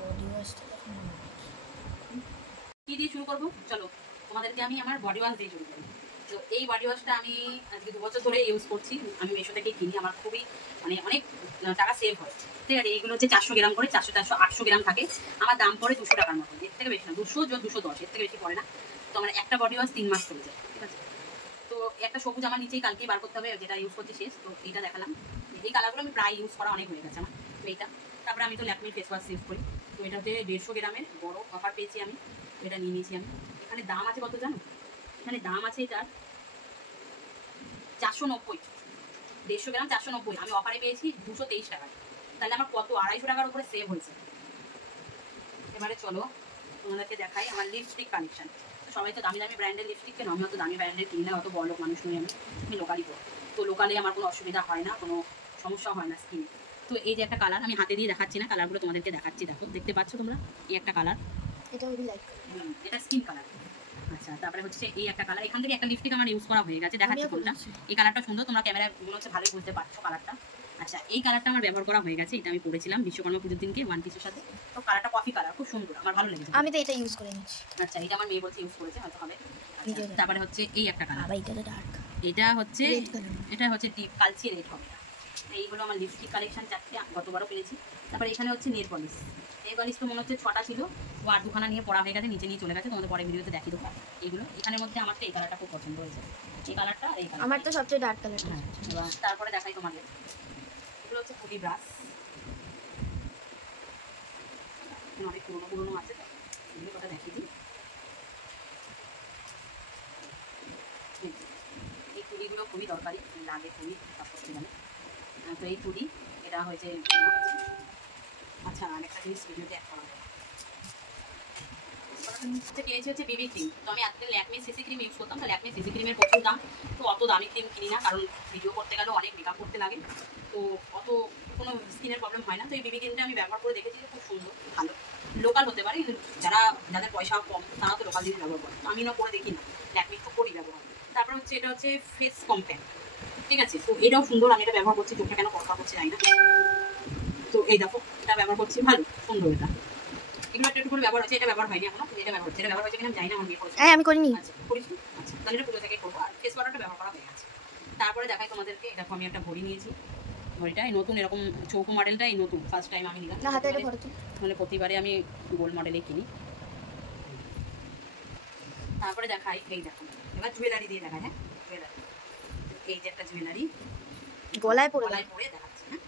Body ওয়াশটা কি দিয়ে শুরু করবো? চলো তোমাদেরকে আমি আমার বডি ওয়াশ দিয়ে শুরু করি। তো এই বডি ওয়াশটা আমি আজকে 2 বছর ধরে ইউজ করছি। আমি মিশো থেকে কিনি, আমার খুবই মানে অনেক টাকা সেভ হয়। ঠিক আছে, এইগুলো হচ্ছে 400 গ্রাম করে, 400 400 800 গ্রাম থাকে। আমার দাম পড়ে 200 টাকার মতো, এর থেকে বেশি না, 200 210, এর থেকে বেশি পড়ে না। তো আমার একটা বডি ওয়াশ 3 মাস চলে যায়। ঠিক আছে, তো একটা সবুজ আমার নিচেই কালকেই বার করতে হবে, যেটা ইউজ করছি শেষ। তো এইটা দেখালাম, এই কালারগুলো আমি প্রায় ইউজ করা অনেক হয়ে গেছে আমার। তো এইটা, তারপরে আমি তো ল্যাকমির ফেস ওয়াশ ইউজ করি। তো এটাতে 150 গ্রামের বড় অফার পেয়েছি আমি, এটা নিয়ে নিয়েছি আমি। এখানে দাম আছে কত জানো? এখানে দাম আছে এটার 490, 150 গ্রাম 490, আমি অফারে পেয়েছি 223 টাকায়। তাহলে আমার কত 250 টাকার উপরে সেভ হয়েছে। এবারে চলো তোমাদেরকে দেখাই আমার লিপস্টিক কালেকশন। সবাই তো দামি দামি ব্র্যান্ডের লিপস্টিক কেন, আমি অত দামি ব্র্যান্ডের কিনি না, অত বড় লোক মানুষ নই আমি লোকালই পড়ি। তো লোকালে আমার কোনো অসুবিধা হয় না, কোনো সমস্যা হয় না স্কিনে। তো এই যে একটা কালার, আমি হাতে দিয়ে দেখাচ্ছি না, কালারগুলো তোমাদেরকে দেখাচ্ছি। দেখো, দেখতে পাচ্ছ তোমরা, এই একটা কালার, এটা ওই লাইক এটা স্কিন কালার। আচ্ছা, তারপরে হচ্ছে এই একটা কালার। এখান থেকে একটা লিপস্টিক আমার ইউজ করা হয়ে গেছে, দেখাচ্ছি কোনটা। এই কালারটা সুন্দর, তোমরা ক্যামেরায় মনে হচ্ছে ভালোই বুঝতে পারছো কালারটা। আচ্ছা, এই কালারটা আমার ব্যবহার করা হয়ে গেছে, এটা আমি পরেছিলাম বিশ্বকর্মা পুজোর দিনকে ওয়ান পিসের সাথে। তো কালারটা কফি কালার, খুব সুন্দর, আমার ভালো লেগেছে। আমি তো এটা ইউজ করে নিচ্ছি। আচ্ছা, এটা আমার মেয়ে বলছে ইউজ করেছে, হয়তো হবে। তারপরে হচ্ছে এই একটা কালার, এটা ডার্ক, এটা হচ্ছে ডিপ কালচে রেড হবে। এইগুলো আমার লিপস্টিক কালেকশন 4টে, গতবারও পেয়েছি। তারপরে এখানে হচ্ছে নেল পলিশ। নেল পলিশ তো মনে হচ্ছে 6টা ছিল, ও আর 2খানা নিয়ে পড়া হয়ে গেছে, নিচে নিয়ে চলে গেছে, তোমাদের পরে ভিডিওতে দেখিয়ে দেবো। এইগুলো এখানের মধ্যে আমার তো এই কালারটা খুব পছন্দ হয়েছে, এই কালারটা আর এই কালার, আমার তো সবচেয়ে ডার্ক কালার। হ্যাঁ, তারপরে দেখাই তোমাদের, এগুলো হচ্ছে ফুডি ব্রাশ, অনেক পুরোনো পুরোনো আছে, এগুলো কথা দেখিয়ে দিই। এই চুড়িগুলো খুবই দরকারি, লাগে খুবই কাজ করতে গেলে। তো এই চুড়ি, এটা হয়েছে। আচ্ছা, আরেকটা জিনিস ভিডিওতে অ্যাড করা কিনেছি হচ্ছে বিবি ক্রিম। তো আমি আজকে ল্যাকমি সিসি ক্রিম ইউজ করতাম, তো ল্যাকমি সিসি ক্রিমের প্রচুর দাম। তো অত দামি ক্রিম কিনি না, কারণ ভিডিও করতে গেলেও অনেক মেকআপ করতে লাগে, তো অত কোনো স্কিনের প্রবলেম হয় না। তো এই বিবি ক্রিমটা আমি ব্যবহার করে দেখেছি, খুব সুন্দর, ভালো। লোকাল হতে পারে, যাদের পয়সা কম তারা তো লোকাল জিনিস ব্যবহার করে, তো আমি না করে দেখি না, ল্যাকমি তো করি ব্যবহার। তারপর হচ্ছে এটা হচ্ছে ফেস কম্প্যাক্ট। ঠিক আছে, তো এটাও সুন্দর, আমি এটা ব্যবহার করছি, চোখটা কেন কথা করছে জানি না। তো এই দেখো, এটা ব্যবহার করছি, ভালো সুন্দর। এটা এগুলো একটু করে ব্যবহার হচ্ছে, এটা ব্যবহার হয়নি এখনো, এটা ব্যবহার হচ্ছে, এটা ব্যবহার হচ্ছে কিনা জানি না, আমার বিয়ে করেছে। হ্যাঁ, আমি করিনি। আচ্ছা, করিস। আচ্ছা, তাহলে এটা পুজো থেকে করবো, আর ফেস ওয়াটারটা ব্যবহার করা হয়ে গেছে। তারপরে দেখাই তোমাদেরকে, দেখো আমি একটা ঘড়ি নিয়েছি। ঘড়িটা এই নতুন, এরকম চৌকো মডেলটা এই নতুন, ফার্স্ট টাইম আমি নিলাম। মানে প্রতিবারে আমি গোল্ড মডেলে কিনি। তারপরে দেখাই, এই দেখো, এবার জুয়েলারি দিয়ে দেখাই। হ্যাঁ, জুয়েলারি, এই যে একটা জুয়েলারি গলায় পরে দেখাচ্ছি। হ্যাঁ,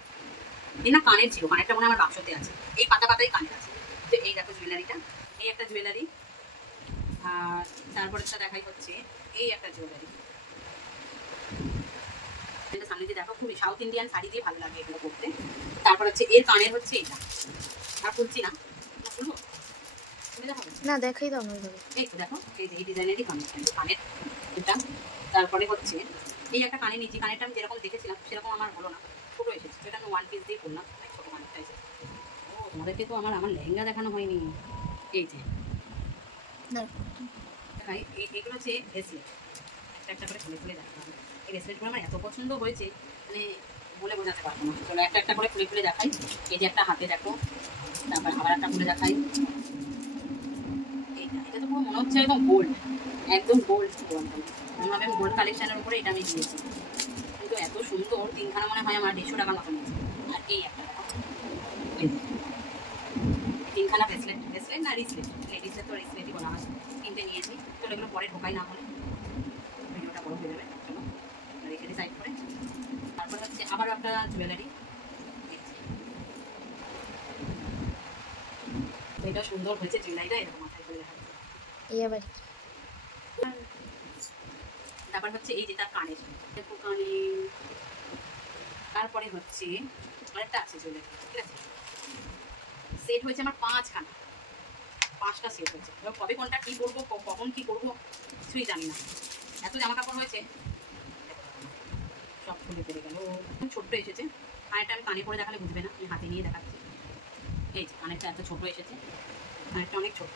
এই না কানের ছিল, কানেরটা মনে হয় আমার বাক্সতে আছে, এই পাতা পাতাই কানের আছে। তো এই দেখো জুয়েলারিটা, এই একটা জুয়েলারি। আর তারপরে দেখাই হচ্ছে এই একটা জুয়েলারি, এটা সামনে দিয়ে দেখো, খুবই সাউথ ইন্ডিয়ান শাড়ি দিয়ে ভালো লাগে এগুলো করতে। তারপর হচ্ছে এর কানের হচ্ছে এটা, আর খুলছি না, খুলবো না, দেখাই দাও না। এই তো দেখো, এই যে এই ডিজাইনেরই কানের এটা। তারপরে হচ্ছে এই একটা কানে নিয়েছি, কানেরটা আমি যেরকম দেখেছিলাম সেরকম আমার হলো না, ছোটো এসেছে, সেটা আমি ওয়ান পিস দিয়ে করলাম, অনেক ছোটো কানেরটা এসেছে। ও, তোমাদেরকে তো আমার লেহেঙ্গা দেখানো হয়নি। এই যে এগুলো হচ্ছে ব্রেসলেট, একটা করে খুলে খুলে দেখাতে হবে। এই ব্রেসলেটগুলো আমার এত পছন্দ হয়েছে, মানে বলে বোঝাতে পারবো না। চলো একটা করে খুলে খুলে দেখাই। এই যে একটা হাতে দেখো, তারপর আবার একটা খুলে দেখাই। এটা তো পুরো মনে হচ্ছে একদম গোল্ড, একদম গোল্ড। আমি গোল্ড কালেকশনের উপরে এটা আমি দিয়েছি, কিন্তু এত সুন্দর, 3খানা মনে হয় আমার 150 টাকার মতো নিয়েছে। আর এই একটা দেখো, 3খানা ব্রেসলেট না রিসলেট, লেডিসের তো রিসলেটই বলা হয়, কিনতে নিয়েছি। তো এগুলো পরে ঢোকাই না হলে ভিডিওটা বড় হয়ে যাবে। চলো রেখে দিই সাইড করে। তারপরে হচ্ছে আবার একটা জুয়েলারি, এটা সুন্দর হয়েছে জুয়েলারিটা, এরকম মাথায় করে দেখা যাচ্ছে। তারপর হচ্ছে এই যে তার কানের, দেখো কানে। তারপরে হচ্ছে আরেকটা আছে জুয়েলারি, ঠিক আছে, সেট হয়েছে আমার 5টা সেট হয়েছে। এবার কবে কোনটা কী করবো, কখন কী করবো কিছুই জানি না, এত জামা কাপড় হয়েছে, সব খুলে পড়ে গেল। ছোট্ট এসেছে, কানেরটা আমি কানে পরে দেখালে বুঝবে না, আমি হাতে নিয়ে দেখাচ্ছি। এই যে কানেরটা এত ছোটো এসেছে, কানেরটা অনেক ছোট্ট।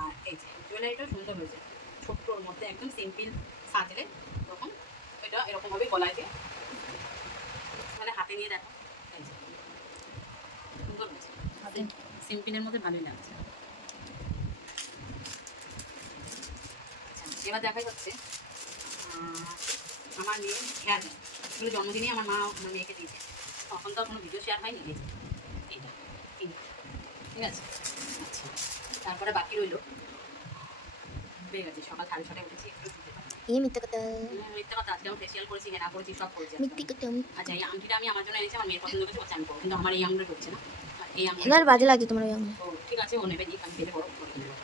আর এই যে জুয়েলারিটাও সুন্দর হয়েছে, ছোট্টর মধ্যে একদম সিম্পল সাজলে তখন এটা এরকমভাবে গলায় দিয়ে, মানে হাতে নিয়ে দেখো, এই যে সুন্দর হয়েছে, সিম্পলের মধ্যে ভালোই লাগছে। আচ্ছা এবার দেখাই হচ্ছে আমার মেয়ের হেয়ার ব্যান্ড, এগুলো জন্মদিনে আমার মা আমার মেয়েকে দিয়েছে, তখন তো কোনো ভিডিও শেয়ার হয়নি। এটা ঠিক আছে। আচ্ছা তারপরে বাকি রইলো বেড়ে গেছে, সকাল 6:30 উঠেছি, একটু ধুতে পারি। এই মিথ্যে কথা মিথ্যে কথা, আজকে আমি ফেসিয়াল করেছি, হেনা করেছি, সব করেছি। মিথ্যে কথা আচ্ছা এই আংটিটা আমি আমার জন্য এনেছি, আমার মেয়ের পছন্দ করেছে, বলছে আমি করবো, কিন্তু আমার এই আঙুলে ঢুকছে না, এই আঙুলে এবার বাজে লাগে তোমার ওই আঙুল। তো ঠিক আছে ও নেবে, দিক আমি পেলে বড় করে নেবো।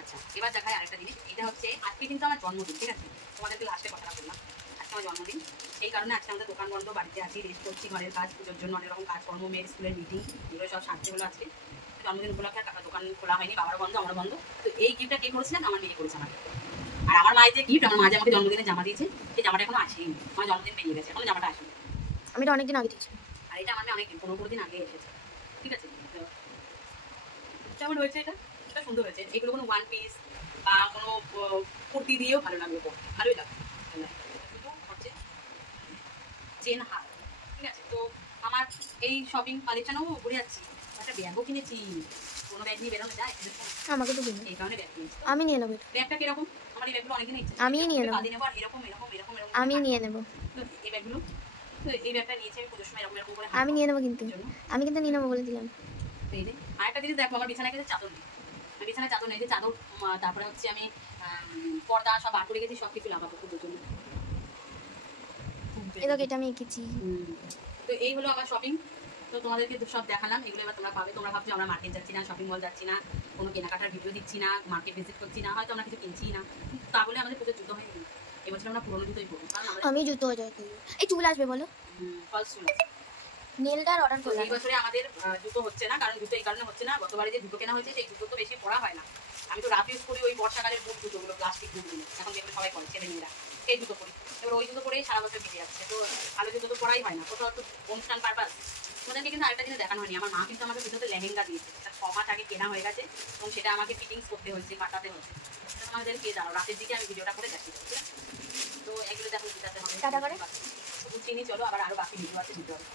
আচ্ছা এবার দেখায় আরেকটা জিনিস, এটা হচ্ছে আজকে কিন্তু আমার জন্মদিন, ঠিক আছে, তোমাদেরকে লাস্টে কথাটা বললাম, আজকে আমার জন্মদিন, সেই কারণে আজকে আমাদের দোকান বন্ধ, বাড়িতে আছি, রেস্ট করছি, ঘরের কাজ, পুজোর জন্য অনেক রকম কাজকর্ম, মেয়ের স্কুলের মিটিং, এগুলো সব সারতে হলো আজকে। জন্মদিন উপলক্ষে দোকান খোলা হয়নি, বাবারও বন্ধ, আমারও বন্ধ। তো এই গিফটটা কে করেছিলেন? আমার মেয়ে করেছে আমাকে। আর আমার মায়ের যে গিফট, আমার মা যে আমাকে জন্মদিনে জামা দিয়েছে, সেই জামাটা এখনো আসেনি, আমার জন্মদিন পেরিয়ে গেছে, এখনো জামাটা আসেনি। আমি এটা অনেকদিন আগে দিয়েছি। আর এটা আমার মেয়ে অনেকদিন 15 দিন আগে এসেছে, ঠিক আছে। কেমন হয়েছে এটা? এটা সুন্দর হয়েছে। এগুলো কোনো ওয়ান পিস বা কোনো কুর্তি দিয়েও ভালো লাগবে, ভালোই লাগবে। শুধু হচ্ছে চেন হাত, ঠিক আছে। তো আমার এই শপিং কালেকশনও ঘুরে যাচ্ছি, একটা ব্যাগও কিনেছি, কোনো ব্যাগ নিয়ে বেরোনো যায়? আমাকে তো দিন, এই কারণে ব্যাগ কিনেছি। আমি নিয়ে নেবো। ব্যাগটা কিরকম? আমার এই ব্যাগগুলো অনেকদিন ইচ্ছে, আমি নিয়ে নেবো, কাঁদে নেবো, আর এরকম এরকম এরকম এরকম আমি নিয়ে নেবো, তো এই ব্যাগগুলো, তো এই ব্যাগটা নিয়েছি আমি পুজোর সময় এরকম এরকম করে আমি নিয়ে নেবো, কিন্তু আমি কিন্তু নিয়ে নেবো বলে দিলাম। এই যে আরেকটা জিনিস দেখো, আমার বিছানায় গেছে চাদর নেই, বিছানায় চাদর নেই, যে চাদর, তারপরে হচ্ছে আমি পর্দা সব আটকে রেখেছি, সব কিছু লাগাবো পুজোর জন্য। এবার এটা আমি এঁকেছি। তো এই হলো আমার শপিং, তো তোমাদেরকে সব দেখালাম, এগুলো এবার তোমরা পাবে। তোমরা ভাবছো আমরা মার্কেট যাচ্ছি না, শপিং মল যাচ্ছি না, কোনো কেনাকাটার ভিডিও দিচ্ছি না, মার্কেট ভিজিট করছি না, হয়তো আমরা কিছু কিনছি না, তা বলে আমাদের পুজোর জুতো হয়নি। এবছর আমরা পুরোনো জুতোই পরবো, কারণ আমি জুতো হয়ে যায়। এই চুল আসবে বলো, ফলস চুল নেলটার অর্ডার তো করলাম। এই বছরে আমাদের জুতো হচ্ছে না, কারণ জুতো এই কারণে হচ্ছে না, গতবারে যে জুতো কেনা হয়েছে সেই জুতো তো বেশি পরা হয় না। আমি তো রাফ ইউজ করি ওই বর্ষাকালের বুট জুতোগুলো, প্লাস্টিক বুটগুলো, এখন যেগুলো সবাই করে ছেলে মেয়েরা, সেই জুতো পরি। এবার ওই জুতো পরেই সারা বছর কেটে যাচ্ছে, তো ভালো জুতো তো পরাই হয় না, কোথাও তো অনুষ্ঠান পারপাস। তোমাদেরকে কিন্তু আরেকটা জিনিস দেখানো হয়নি, আমার মা কিন্তু আমাকে ভিতরে লেহেঙ্গা দিয়েছে, তার 6 মাস আগে কেনা হয়ে গেছে, এবং সেটা আমাকে ফিটিংস করতে হয়েছে, কাটাতে হয়েছে। তোমাদেরকে দাঁড়াও, রাতের দিকে আমি ভিডিওটা করে দেখি, ঠিক আছে। তো এগুলো দেখো দিতে হবে, টাটা করে গুছিয়ে নিয়ে চলো, আবার আরো বাকি ভিডিও আছে দিতে হবে।